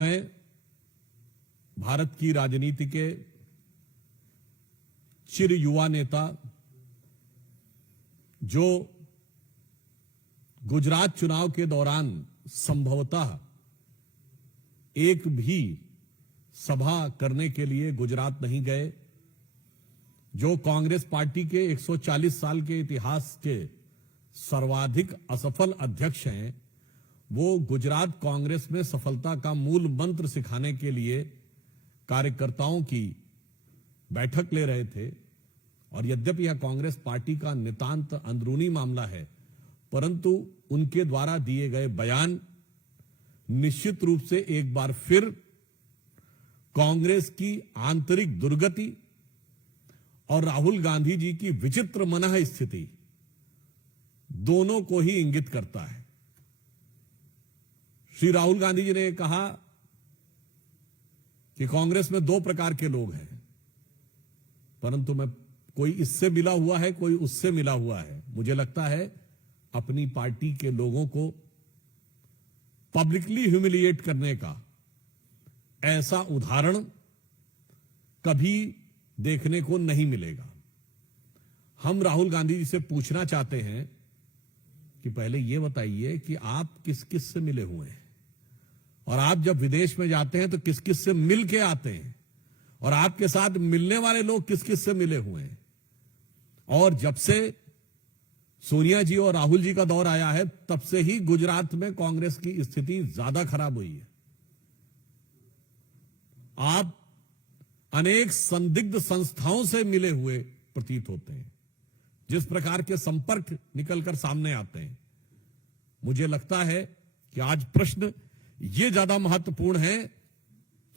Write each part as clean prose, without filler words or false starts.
में भारत की राजनीति के चिर युवा नेता जो गुजरात चुनाव के दौरान संभवतः एक भी सभा करने के लिए गुजरात नहीं गए, जो कांग्रेस पार्टी के 140 साल के इतिहास के सर्वाधिक असफल अध्यक्ष हैं, वो गुजरात कांग्रेस में सफलता का मूल मंत्र सिखाने के लिए कार्यकर्ताओं की बैठक ले रहे थे। और यद्यपि यह कांग्रेस पार्टी का नितांत अंदरूनी मामला है, परंतु उनके द्वारा दिए गए बयान निश्चित रूप से एक बार फिर कांग्रेस की आंतरिक दुर्गति और राहुल गांधी जी की विचित्र मनः स्थिति दोनों को ही इंगित करता है। श्री राहुल गांधी जी ने कहा कि कांग्रेस में दो प्रकार के लोग हैं, परंतु मैं कोई इससे मिला हुआ है, कोई उससे मिला हुआ है। मुझे लगता है अपनी पार्टी के लोगों को पब्लिकली ह्यूमिलिएट करने का ऐसा उदाहरण कभी देखने को नहीं मिलेगा। हम राहुल गांधी जी से पूछना चाहते हैं कि पहले यह बताइए कि आप किस किस से मिले हुए हैं, और आप जब विदेश में जाते हैं तो किस किस से मिल के आते हैं, और आपके साथ मिलने वाले लोग किस किस से मिले हुए हैं। और जब से सोनिया जी और राहुल जी का दौर आया है, तब से ही गुजरात में कांग्रेस की स्थिति ज्यादा खराब हुई है। आप अनेक संदिग्ध संस्थाओं से मिले हुए प्रतीत होते हैं। जिस प्रकार के संपर्क निकलकर सामने आते हैं, मुझे लगता है कि आज प्रश्न यह ज्यादा महत्वपूर्ण है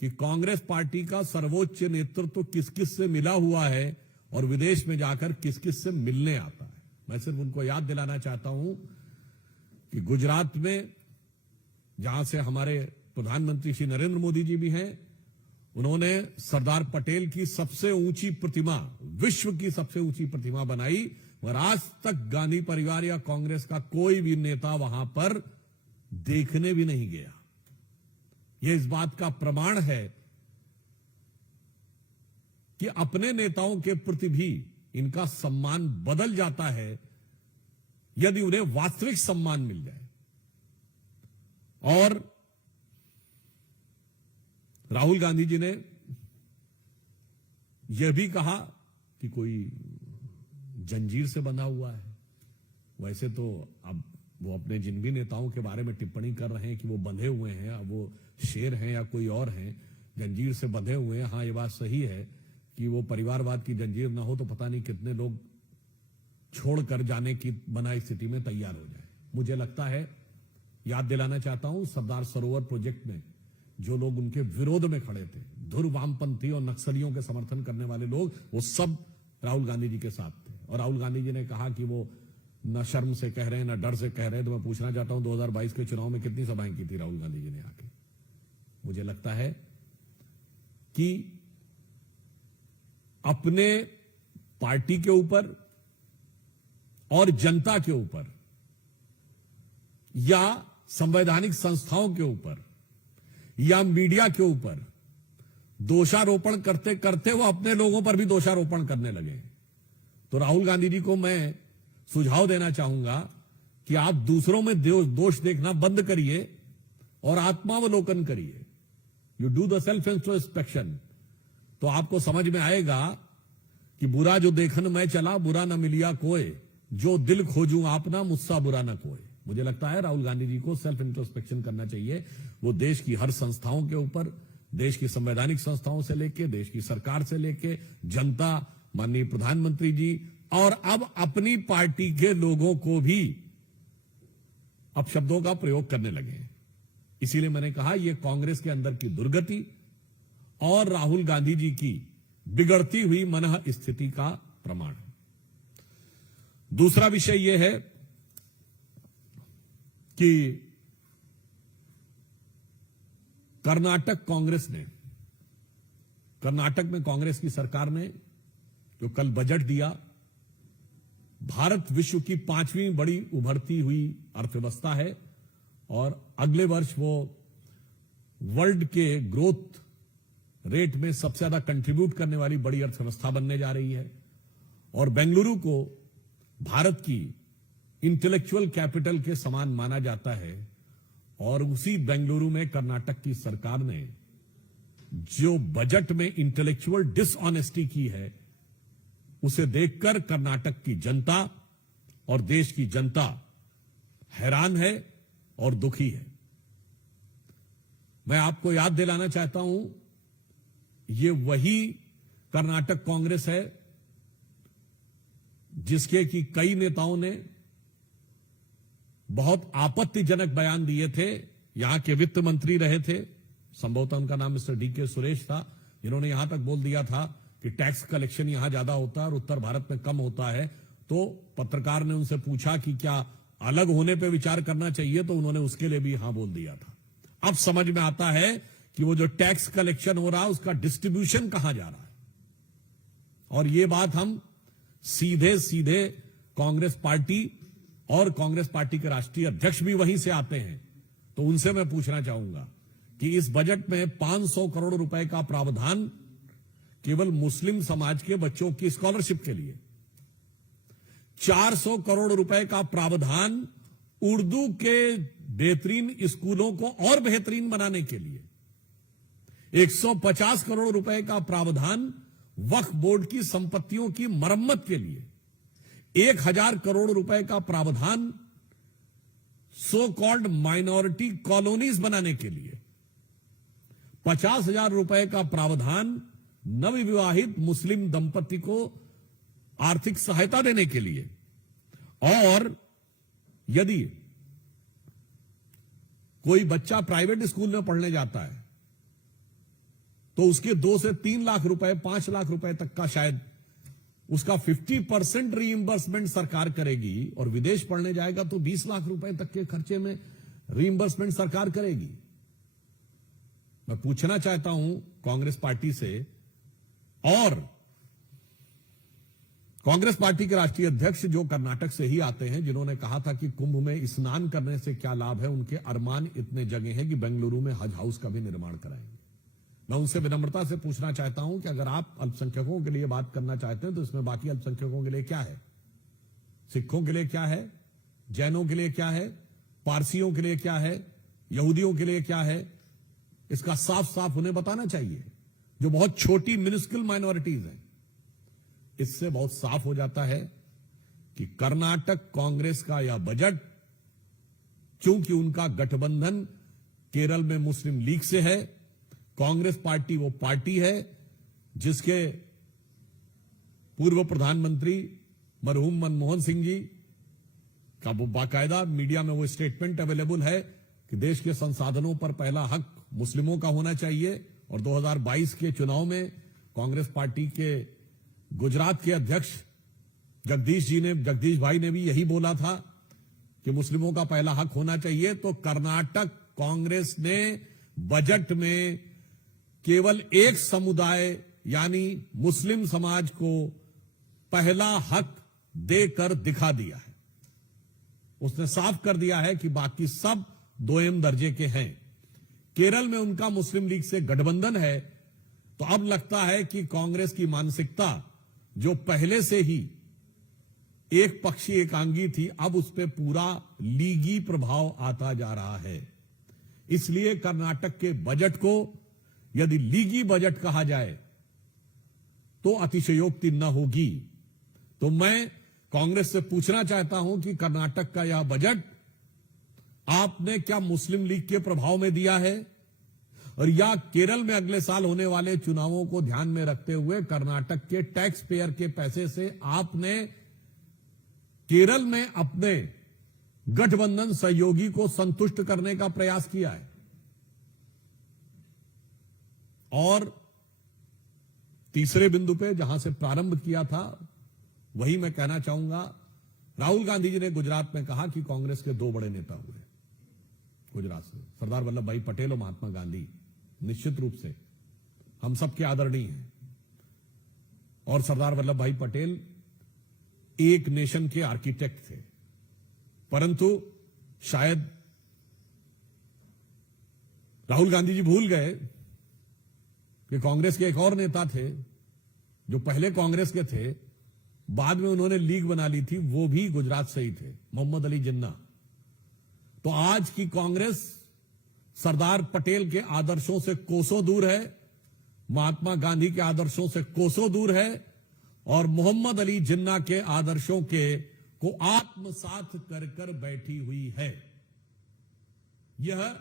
कि कांग्रेस पार्टी का सर्वोच्च नेतृत्व किस किस से मिला हुआ है और विदेश में जाकर किस किस से मिलने आता है। मैं सिर्फ उनको याद दिलाना चाहता हूं कि गुजरात में जहां से हमारे प्रधानमंत्री श्री नरेंद्र मोदी जी भी हैं, उन्होंने सरदार पटेल की सबसे ऊंची प्रतिमा, विश्व की सबसे ऊंची प्रतिमा बनाई, और आज तक गांधी परिवार या कांग्रेस का कोई भी नेता वहां पर देखने भी नहीं गया। यह इस बात का प्रमाण है कि अपने नेताओं के प्रति भी इनका सम्मान बदल जाता है यदि उन्हें वास्तविक सम्मान मिल जाए। और राहुल गांधी जी ने यह भी कहा कि कोई जंजीर से बंधा हुआ है। वैसे तो अब वो अपने जिन भी नेताओं के बारे में टिप्पणी कर रहे हैं कि वो बंधे हुए हैं, अब वो शेर हैं या कोई और हैं, जंजीर से बंधे हुए हैं। हाँ, ये बात सही है कि वो परिवारवाद की जंजीर ना हो तो पता नहीं कितने लोग छोड़कर जाने की बना स्थिति में तैयार हो जाए। मुझे लगता है, याद दिलाना चाहता हूं, सरदार सरोवर प्रोजेक्ट में जो लोग उनके विरोध में खड़े थे, धुर वामपंथी और नक्सलियों के समर्थन करने वाले लोग, वो सब राहुल गांधी जी के साथ थे। और राहुल गांधी जी ने कहा कि वो न शर्म से कह रहे हैं, न डर से कह रहे हैं। तो मैं पूछना चाहता हूं, 2022 के चुनाव में कितनी सभाएं की थी राहुल गांधी जी ने आके? मुझे लगता है कि अपने पार्टी के ऊपर और जनता के ऊपर या संवैधानिक संस्थाओं के ऊपर या मीडिया के ऊपर दोषारोपण करते करते वो अपने लोगों पर भी दोषारोपण करने लगे। तो राहुल गांधी जी को मैं सुझाव देना चाहूंगा कि आप दूसरों में दोष देखना बंद करिए और आत्मावलोकन करिए। You do the self introspection, तो आपको समझ में आएगा कि बुरा जो देखन मैं चला, बुरा न मिलिया कोई, जो दिल खोजूं आपना, मुझसा बुरा न कोई। मुझे लगता है राहुल गांधी जी को सेल्फ इंट्रोस्पेक्शन करना चाहिए। वो देश की हर संस्थाओं के ऊपर, देश की संवैधानिक संस्थाओं से लेके, देश की सरकार से लेके, जनता, माननीय प्रधानमंत्री जी, और अब अपनी पार्टी के लोगों को भी अपशब्दों का प्रयोग करने लगे। इसीलिए मैंने कहा यह कांग्रेस के अंदर की दुर्गति और राहुल गांधी जी की बिगड़ती हुई मनः स्थिति का प्रमाण है। दूसरा विषय यह है कि कर्नाटक में कांग्रेस की सरकार ने जो कल बजट दिया, भारत विश्व की 5वीं बड़ी उभरती हुई अर्थव्यवस्था है और अगले वर्ष वो वर्ल्ड के ग्रोथ रेट में सबसे ज्यादा कंट्रीब्यूट करने वाली बड़ी अर्थव्यवस्था बनने जा रही है और बेंगलुरु को भारत की इंटेलेक्चुअल कैपिटल के समान माना जाता है। और उसी बेंगलुरु में कर्नाटक की सरकार ने जो बजट में इंटेलेक्चुअल डिसऑनेस्टी की है, उसे देखकर कर्नाटक की जनता और देश की जनता हैरान है और दुखी है। मैं आपको याद दिलाना चाहता हूं, ये वही कर्नाटक कांग्रेस है जिसके कि कई नेताओं ने बहुत आपत्तिजनक बयान दिए थे। यहां के वित्त मंत्री रहे थे, संभवतः उनका नाम मिस्टर डीके सुरेश था, जिन्होंने यहां तक बोल दिया था कि टैक्स कलेक्शन यहां ज्यादा होता है और उत्तर भारत में कम होता है। तो पत्रकार ने उनसे पूछा कि क्या अलग होने पर विचार करना चाहिए, तो उन्होंने उसके लिए भी हां बोल दिया था। अब समझ में आता है कि वो जो टैक्स कलेक्शन हो रहा है उसका डिस्ट्रीब्यूशन कहां जा रहा है। और ये बात हम सीधे सीधे कांग्रेस पार्टी और कांग्रेस पार्टी के राष्ट्रीय अध्यक्ष भी वहीं से आते हैं, तो उनसे मैं पूछना चाहूंगा कि इस बजट में 500 करोड़ रुपए का प्रावधान केवल मुस्लिम समाज के बच्चों की स्कॉलरशिप के लिए, 400 करोड़ रुपए का प्रावधान उर्दू के बेहतरीन स्कूलों को और बेहतरीन बनाने के लिए, 150 करोड़ रुपए का प्रावधान वक्फ बोर्ड की संपत्तियों की मरम्मत के लिए, 1000 करोड़ रुपए का प्रावधान सो कॉल्ड माइनॉरिटी कॉलोनीज बनाने के लिए, 50,000 रुपए का प्रावधान नवविवाहित मुस्लिम दंपति को आर्थिक सहायता देने के लिए। और यदि कोई बच्चा प्राइवेट स्कूल में पढ़ने जाता है तो उसके 2 से 3 लाख रुपए, 5 लाख रुपए तक का शायद उसका 50% रीइंबर्समेंट सरकार करेगी, और विदेश पढ़ने जाएगा तो 20 लाख रुपए तक के खर्चे में रीइंबर्समेंट सरकार करेगी। मैं पूछना चाहता हूं कांग्रेस पार्टी से, और कांग्रेस पार्टी के राष्ट्रीय अध्यक्ष जो कर्नाटक से ही आते हैं, जिन्होंने कहा था कि कुंभ में स्नान करने से क्या लाभ है, उनके अरमान इतने जगह हैं कि बेंगलुरु में हज हाउस का भी निर्माण कराएंगे। मैं उनसे विनम्रता से पूछना चाहता हूं कि अगर आप अल्पसंख्यकों के लिए बात करना चाहते हैं तो इसमें बाकी अल्पसंख्यकों के लिए क्या है, सिखों के लिए क्या है, जैनों के लिए क्या है, पारसियों के लिए क्या है, यहूदियों के लिए क्या है, इसका साफ साफ उन्हें बताना चाहिए, जो बहुत छोटी मिनिस्क्यूल माइनॉरिटीज हैं। इससे बहुत साफ हो जाता है कि कर्नाटक कांग्रेस का यह बजट, क्योंकि उनका गठबंधन केरल में मुस्लिम लीग से है, कांग्रेस पार्टी वो पार्टी है जिसके पूर्व प्रधानमंत्री मरहूम मनमोहन सिंह जी का वो बाकायदा मीडिया में वो स्टेटमेंट अवेलेबल है कि देश के संसाधनों पर पहला हक मुस्लिमों का होना चाहिए। और 2022 के चुनाव में कांग्रेस पार्टी के गुजरात के अध्यक्ष जगदीश भाई ने भी यही बोला था कि मुस्लिमों का पहला हक होना चाहिए। तो कर्नाटक कांग्रेस ने बजट में केवल एक समुदाय यानी मुस्लिम समाज को पहला हक देकर दिखा दिया है। उसने साफ कर दिया है कि बाकी सब दोयम दर्जे के हैं। केरल में उनका मुस्लिम लीग से गठबंधन है, तो अब लगता है कि कांग्रेस की मानसिकता जो पहले से ही एक पक्षी एकांगी थी, अब उस पर पूरा लीगी प्रभाव आता जा रहा है। इसलिए कर्नाटक के बजट को यदि लीगी बजट कहा जाए तो अतिशयोक्ति न होगी। तो मैं कांग्रेस से पूछना चाहता हूं कि कर्नाटक का यह बजट आपने क्या मुस्लिम लीग के प्रभाव में दिया है, और या केरल में अगले साल होने वाले चुनावों को ध्यान में रखते हुए कर्नाटक के टैक्स पेयर के पैसे से आपने केरल में अपने गठबंधन सहयोगी को संतुष्ट करने का प्रयास किया है। और तीसरे बिंदु पे जहां से प्रारंभ किया था वही मैं कहना चाहूंगा, राहुल गांधी जी ने गुजरात में कहा कि कांग्रेस के 2 बड़े नेता हुए गुजरात से, सरदार वल्लभ भाई पटेल और महात्मा गांधी। निश्चित रूप से हम सबके आदरणीय हैं, और सरदार वल्लभ भाई पटेल एक नेशन के आर्किटेक्ट थे, परंतु शायद राहुल गांधी जी भूल गए कि कांग्रेस के एक और नेता थे जो पहले कांग्रेस के थे, बाद में उन्होंने लीग बना ली थी, वो भी गुजरात से ही थे, मोहम्मद अली जिन्ना। तो आज की कांग्रेस सरदार पटेल के आदर्शों से कोसों दूर है, महात्मा गांधी के आदर्शों से कोसों दूर है, और मोहम्मद अली जिन्ना के आदर्शों को आत्मसात कर कर बैठी हुई है। यह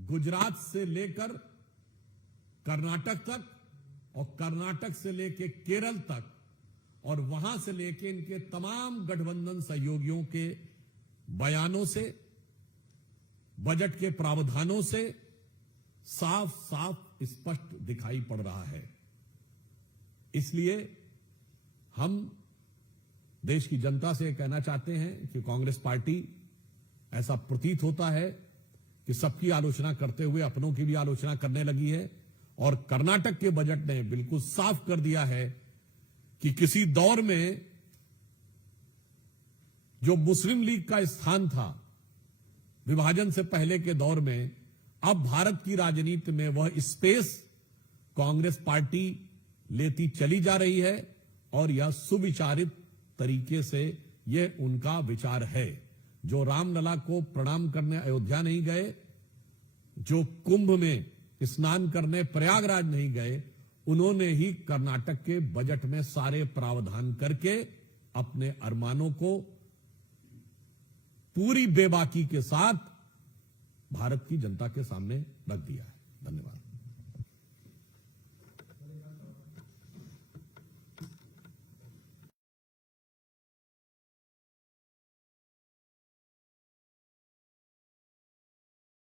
गुजरात से लेकर कर्नाटक तक और कर्नाटक से लेकर केरल तक और वहां से लेकर इनके तमाम गठबंधन सहयोगियों के बयानों से, बजट के प्रावधानों से साफ साफ स्पष्ट दिखाई पड़ रहा है। इसलिए हम देश की जनता से कहना चाहते हैं कि कांग्रेस पार्टी, ऐसा प्रतीत होता है कि सबकी आलोचना करते हुए अपनों की भी आलोचना करने लगी है, और कर्नाटक के बजट ने बिल्कुल साफ कर दिया है कि किसी दौर में जो मुस्लिम लीग का स्थान था विभाजन से पहले के दौर में, अब भारत की राजनीति में वह स्पेस कांग्रेस पार्टी लेती चली जा रही है, और यह सुविचारित तरीके से यह उनका विचार है। जो रामलला को प्रणाम करने अयोध्या नहीं गए, जो कुंभ में स्नान करने प्रयागराज नहीं गए, उन्होंने ही कर्नाटक के बजट में सारे प्रावधान करके अपने अरमानों को पूरी बेबाकी के साथ भारत की जनता के सामने रख दिया है। धन्यवाद।